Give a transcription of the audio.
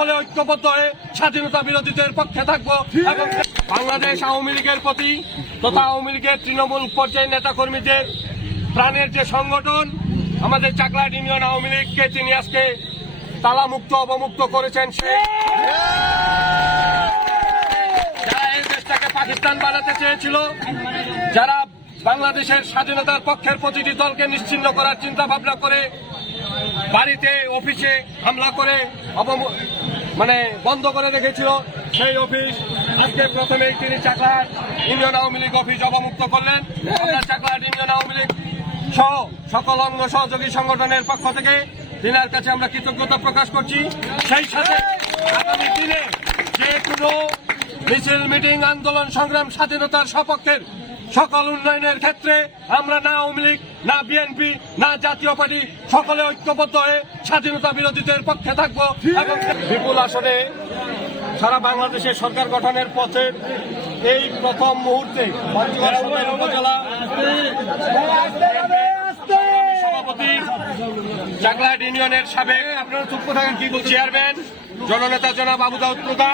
সকলে ঐক্যবদ্ধ হয়ে স্বাধীনতা বিরোধীদের পক্ষে থাকবো এবং বাংলাদেশ আওয়ামী লীগের প্রতি তথা আওয়ামী লীগের তৃণমূল পর্যায়ের নেতা কর্মীদের প্রাণের যে সংগঠন আমাদের চাকলাহাট ইউনিয়ন আওয়ামী লীগকে তিনি আজকে তালামুক্ত অবমুক্ত করেছেন। যারা এই দেশটাকে পাকিস্তান বানাতে চেয়েছিল, যারা বাংলাদেশের স্বাধীনতার পক্ষের প্রতিটি দলকে নিশ্চিহ্ন করার চিন্তা ভাবনা করে বাড়িতে অফিসে হামলা করে বন্ধ করে রেখেছিল, সেই অফিস আজকে প্রথমেই তিনি চাকলাহাট ইউনিয়ন আওয়ামী লীগ অফিস অবমুক্ত করলেন। আমরা চাকলাহাট ইউনিয়ন আওয়ামী লীগ সহ সকল অঙ্গ সহযোগী সংগঠনের পক্ষ থেকে তিনার কাছে আমরা কৃতজ্ঞতা প্রকাশ করছি। সেই সাথে আগামী দিনে যে কোনো মিছিল, মিটিং, আন্দোলন, সংগ্রাম স্বাধীনতার সপক্ষের সকল উন্নয়নের ক্ষেত্রে আমরা না আওয়ামী লীগ, না বিএনপি, না জাতীয় পার্টি সকলে ঐক্যবদ্ধ হয়ে স্বাধীনতা বিরোধীদের পক্ষে থাকবো এবং বিপুল আসনে সারা বাংলাদেশে সরকার গঠনের পথে এই প্রথম মুহূর্তে পঞ্চগড় সদর উপজেলা সভাপতি, চাকলাহাট ইউনিয়নের সাবেক আপনারা চুপ থাকেন কি চেয়ারম্যান জননেতা জনাব আবু দাউদ প্রধান।